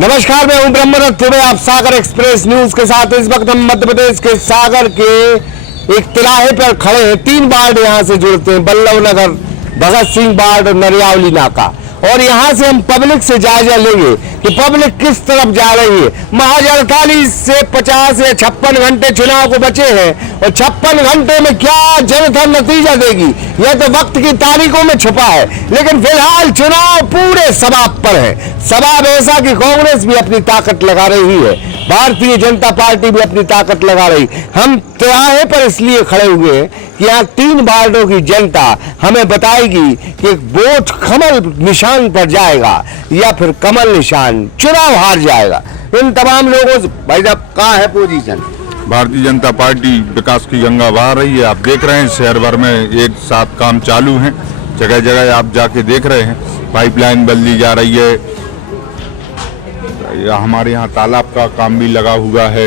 नमस्कार, मैं हूं ब्रह्मदत्त दुबे। आप सागर एक्सप्रेस न्यूज के साथ इस वक्त हम मध्य प्रदेश के सागर के एक तिराहे पर खड़े हैं। 3 वार्ड यहां से जुड़ते हैं, बल्लभ नगर, भगत सिंह वार्ड और नरियावली नाका। और यहां से हम पब्लिक से जायजा लेंगे कि पब्लिक किस तरफ जा रही है। महज 48 से 50 या 56 घंटे चुनाव को बचे हैं और 56 घंटे में क्या जनता नतीजा देगी यह तो वक्त की तारीखों में छुपा है। लेकिन फिलहाल चुनाव पूरे सबाब पर है। सबाब ऐसा कि कांग्रेस भी अपनी ताकत लगा रही है, भारतीय जनता पार्टी भी अपनी ताकत लगा रही। हम तिराहे पर इसलिए खड़े हुए हैं कि यहाँ 3 वार्डों की जनता हमें बताएगी कि वोट कमल निशान पर जाएगा या फिर कमल निशान चुनाव हार जाएगा। इन तमाम लोगों से भाई साहब कहाँ है पोजीशन? भारतीय जनता पार्टी विकास की गंगा बहा रही है। आप देख रहे हैं शहर भर में एक साथ काम चालू है। जगह जगह आप जाके देख रहे हैं, पाइपलाइन बदली जा रही है। हमारे यहाँ तालाब का काम भी लगा हुआ है।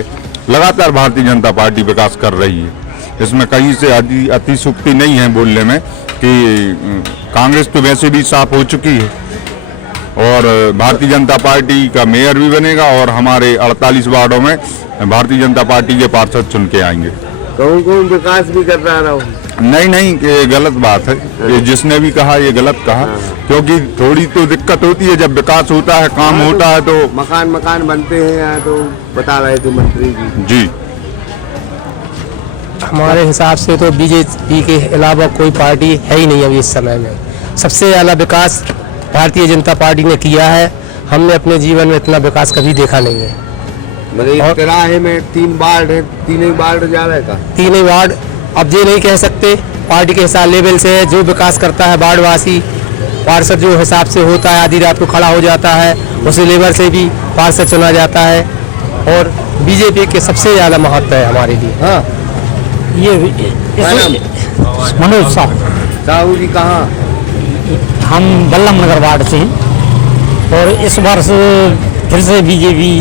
लगातार भारतीय जनता पार्टी विकास कर रही है। इसमें कहीं से अतिशुक्ति नहीं है बोलने में कि कांग्रेस तो वैसे भी साफ हो चुकी है और भारतीय जनता पार्टी का मेयर भी बनेगा और हमारे 48 वार्डों में भारतीय जनता पार्टी के पार्षद चुन के आएंगे। कौन विकास भी कर रहा हूँ? नहीं, ये गलत बात है। ये जिसने भी कहा ये गलत कहा, क्योंकि थोड़ी तो दिक्कत होती है जब विकास होता है, काम होता है तो मकान बनते हैं यहाँ, तो बता रहे थे मंत्री जी। हमारे हिसाब से तो बीजेपी के अलावा कोई पार्टी है ही नहीं अभी इस समय में। सबसे ज़्यादा विकास भारतीय जनता पार्टी ने किया है। हमने अपने जीवन में इतना विकास कभी देखा नहीं है। मतलब तिराहे में 3 वार्ड है, 3 ही वार्ड जा रहा है का? 3 ही वार्ड। अब ये नहीं कह सकते, पार्टी के हिसाब लेवल से जो विकास करता है वार्डवासी, पार्षद जो हिसाब से होता है, आधी रात को खड़ा हो जाता है, उसी लेवल से भी पार्षद चुना जाता है। और बीजेपी के सबसे ज़्यादा महत्व है हमारे लिए। हाँ, ये मनोज साहू जी कहाँ? हम बल्लभ नगर वार्ड से हैं और इस वर्ष फिर से बीजेपी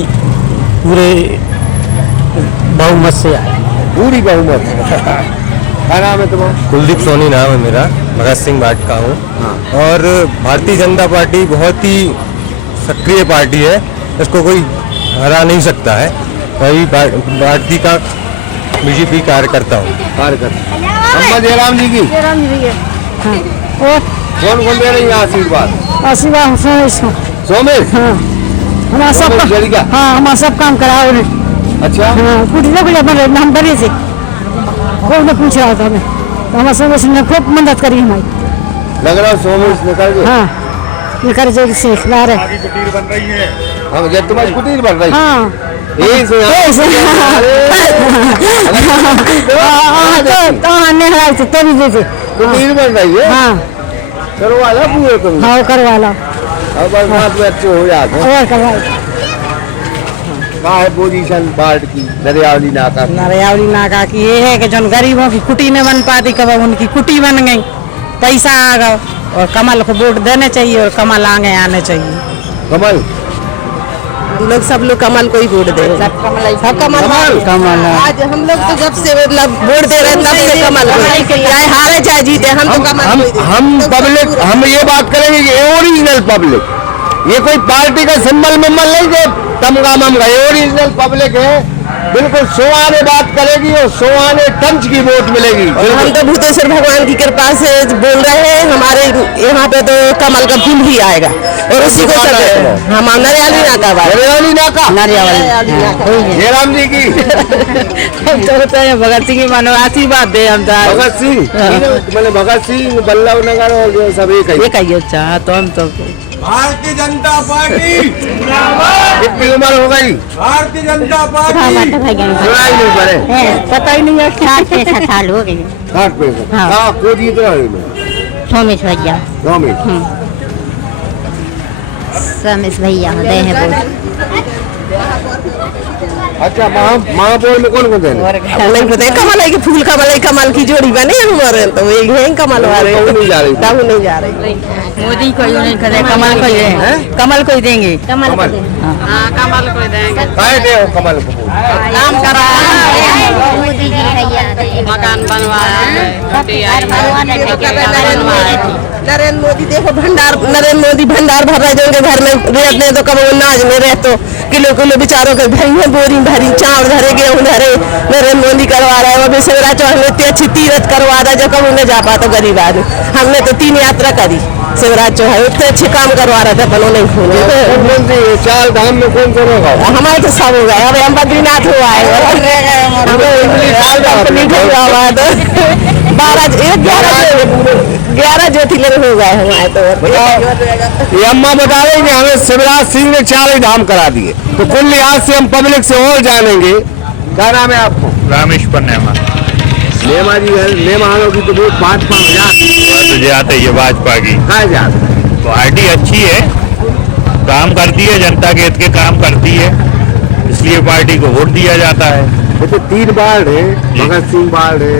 पूरे बहुमत से आए। पूरी बहुमत। क्या नाम है तुम्हारा? कुलदीप सोनी नाम है मेरा, भगत सिंह वार्ड का हूँ। हाँ। और भारतीय जनता पार्टी बहुत ही सक्रिय पार्टी है, इसको कोई हरा नहीं सकता है। वही पार्टी का बीजेपी कार्यकर्ता हूँ। अम्मा जयराम जी की? जयराम जी है। हाँ। और कौन दे रही है आशीर्वाद? सोमेश। हाँ। हमारा सब हमारा सब काम करा उन्हें। अच्छा। हाँ, कुछ लोग हम डरे थे, खूब ने पूछ रहा था हमें, तो हमारे सोमेश ने खूब मदद करी हमारी। लग रहा सोमेश निकल गए। हाँ, निकल जो से ला रहे। कुटीर बन रही है। हाँ, जब तुम्हारी कुटीर बन रही है। हाँ। तो कुटीर बन रही है। हाँ, करवाला पूरे तुम? हाँ करवाला। अब बरसात में अच्छे हो जाते हैं। और करवाई। कहाँ है पोजीशन वार्ड की? नरियावली नाका। नरियावली नाका की ये है कि जो गरीबों की कुटी न बन पाती, कब उनकी कुटी बन गई, पैसा आ गया और कमल को वोट देने चाहिए और कमल आगे आने चाहिए। कमल? हम लोग सब लोग कमल को ही वोट दे रहे हैं। सब कमल। आज हम लोग तो जब से मतलब वोट दे रहे हैं तब से कमल, चाहे हारे चाहे जीते, हम तो कमल। हम पब्लिक, हम ये बात करेंगे कि ओरिजिनल पब्लिक, ये कोई पार्टी का सिंबल मिम्बल नहीं कि तमगा ममगा, ये ओरिजिनल पब्लिक है। बिल्कुल सोआने बात करेगी और सोआने टंच की वोट मिलेगी। हम तो भूतेश्वर भगवान की कृपा से बोल रहे हैं, हमारे यहाँ पे तो कमल का फूल ही आएगा और उसी को सब हम नरियावली नाका। नरियावली नाका। जयराम जी की? हम तो होते हैं भगत सिंह की मानो आशीर्वाद दे। हम भगत सिंह मैंने भगत सिंह, बल्लभ नगर और जो सब एक ही। अच्छा, तो हम तो भारतीय जनता पार्टी कितनी उम्र हो गई? भारतीय जनता पार्टी सुनाई नहीं पड़े? पता ही नहीं है। 60 साल हो गए। 60 हाँ। हाँ, को जीत रहा है मैं? सोमेश भैया। सोमेश। सोमेश भैया दे है वोट। अच्छा महापौर में कौन देने नहीं पता है, कमल है कि फूल कमल है, कमल की जोड़ी बने हमारे तो वही है कमल वाले। नहीं जा रही ताऊ नहीं जा रही। मोदी को नहीं करे, कमल को ही कमल को ही देंगे। कमल कमल को देंगे। काय दे कमल को काम करा, मोदी जी है, मकान बनवाया, नरेंद्र मोदी देखो भंडार, नरेंद्र मोदी भंडार भर रहे जो घर में रहते तो कब नाज में रहते किलो किलो बेचारों के भरी बोरी भरी चावल धरे गेहूँ धरे नरेंद्र मोदी करवा रहा है। वो भी शिवराज चौहान ने इतनी अच्छी तीरथ करवा रहा जो कब उन्हें जा पाता गरीब आदमी। हमने तो 3 यात्रा करी, शिवराज चौहान इतने अच्छे काम करवा रहा था पर नहीं खून। 4 धाम में कौन सा होगा? हमारे तो सब हो गए, अब हम बद्रीनाथ हुआ है, 11 ज्योतिर्लिंग हो गए हमारे तो। ये अम्मा बता रहे हैं कि हमें शिवराज सिंह ने 4 ही धाम करा दिए, तो कुल लिहाज से हम पब्लिक से और जानेंगे। क्या नाम है आपको? रामेश्वर नेमा। नेमा जी है, नेमा की तो वोट भाजपा में तुझे आते ये भाजपा की जाते। पार्टी अच्छी है, काम करती है, जनता के हित के काम करती है, इसलिए पार्टी को वोट दिया जाता है। देखो 3 वार्ड है, भगत सिंह वार्ड है,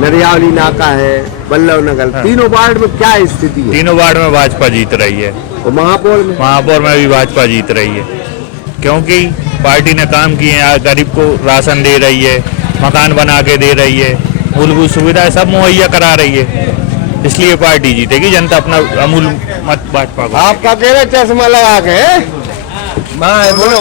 नरियावली नाका है, बल्लभ नगर, तीनों वार्ड में क्या स्थिति है? तीनों वार्ड में भाजपा जीत रही है। और महापौर में भी भाजपा जीत रही है, क्योंकि पार्टी ने काम किए हैं, गरीब को राशन दे रही है, मकान बना के दे रही है, मूलभूत सुविधाएं सब मुहैया करा रही है, इसलिए पार्टी जीतेगी। जनता अपना अमूल मत भाजपा को। आपका कह रहे चश्मा लगा के बोलो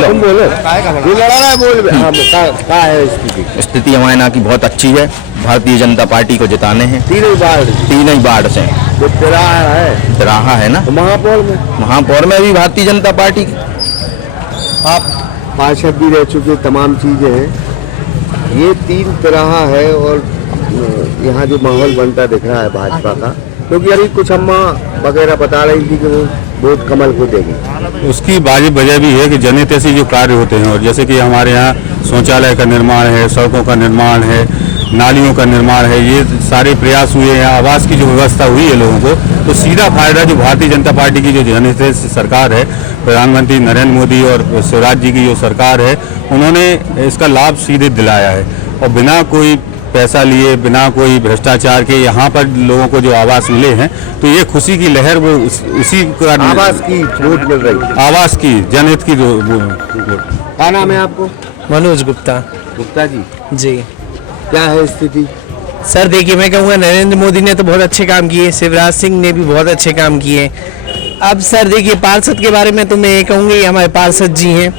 तुम बोलो ये लड़ा रहा है बोल क्या है स्थिति? स्थिति हमारे यहाँ की बहुत अच्छी है। भारतीय जनता पार्टी को जिताने हैं। 3 ही वार्ड से जो तिराहा है ना। तो महापौर में भी भारतीय जनता पार्टी। आप पार्षद भी रह चुके, तमाम चीजें हैं, ये 3 तिराहा है और यहाँ जो माहौल बनता दिख रहा है भाजपा का, क्योंकि अभी कुछ अम्मा वगैरह बता रही थी कि वो वोट कमल को देगी। उसकी वाजिब वजह भी है कि जनहितैषी जो कार्य होते हैं, और जैसे कि हमारे यहाँ शौचालय का निर्माण है, सड़कों का निर्माण है, नालियों का निर्माण है, ये सारे प्रयास हुए हैं, आवास की जो व्यवस्था हुई है लोगों को, तो सीधा फायदा जो भारतीय जनता पार्टी की जो जनहितैषी सरकार है, प्रधानमंत्री नरेंद्र मोदी और शिवराज जी की जो सरकार है, उन्होंने इसका लाभ सीधे दिलाया है। और बिना कोई पैसा लिए, बिना कोई भ्रष्टाचार के यहाँ पर लोगों को जो आवास मिले हैं, तो ये खुशी की लहर वो उसी का आवास की वोट मिल रही, आवास की जनहित की जो। क्या नाम है आपको? मनोज गुप्ता। गुप्ता जी, क्या है स्थिति? सर देखिए, मैं कहूँगा नरेंद्र मोदी ने तो बहुत अच्छे काम किए, शिवराज सिंह ने भी बहुत अच्छे काम किए। अब सर देखिए, पार्षद के बारे में तो मैं ये कहूँगी, हमारे पार्षद जी हैं,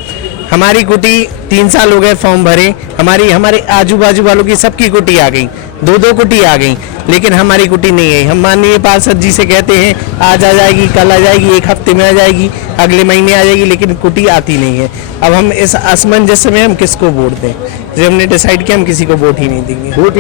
हमारी कुटी 3 साल हो गए फॉर्म भरे, हमारे आजू बाजू वालों की सबकी कुटी आ गई, 2-2 कुटी आ गई, लेकिन हमारी कुटी नहीं आई। हम माननीय पार्षद जी से कहते हैं आज आ जाएगी, कल आ जाएगी, 1 हफ्ते में आ जाएगी, अगले महीने आ जाएगी, लेकिन कुटी आती नहीं है। अब हम इस असमंजस में हम किसको वोट दें? जब हमने डिसाइड किया हम किसी को वोट ही नहीं देंगे। वोट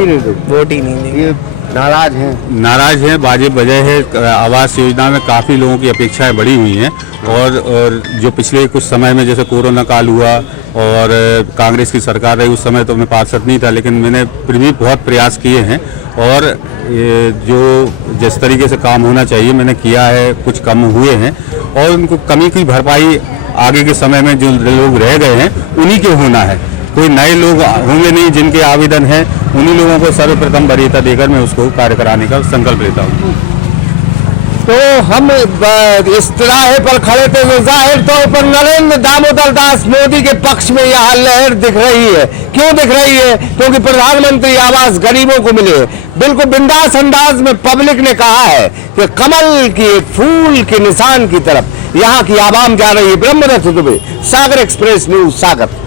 ही नहीं देंगे। नाराज हैं। वाजिब वजह है, आवास योजना में काफ़ी लोगों की अपेक्षाएं बढ़ी हुई हैं, और जो पिछले कुछ समय में जैसे कोरोना काल हुआ और कांग्रेस की सरकार रही, उस समय तो मैं पार्षद नहीं था, लेकिन मैंने फिर भी बहुत प्रयास किए हैं, और जो जिस तरीके से काम होना चाहिए मैंने किया है, कुछ कम हुए हैं, और उनको कमी की भरपाई आगे के समय में जो लोग रह गए हैं उन्हीं के होना है। कोई नए लोग होंगे नहीं, जिनके आवेदन हैं उन्हीं लोगों को सर्वप्रथम वरीयता देकर मैं उसको कार्य कराने का संकल्प लेता हूँ। तो हम इस तिराहे पर खड़े थे, जो जाहिर तौर पर नरेंद्र दामोदर दास मोदी के पक्ष में यह लहर दिख रही है। क्यों दिख रही है? क्योंकि प्रधानमंत्री आवास गरीबों को मिले। बिल्कुल बिंदास अंदाज में पब्लिक ने कहा है कि कमल की फूल के निशान की तरफ यहाँ की आवाम जा रही है। ब्रह्मदत्त दुबे, सागर एक्सप्रेस न्यूज, सागर।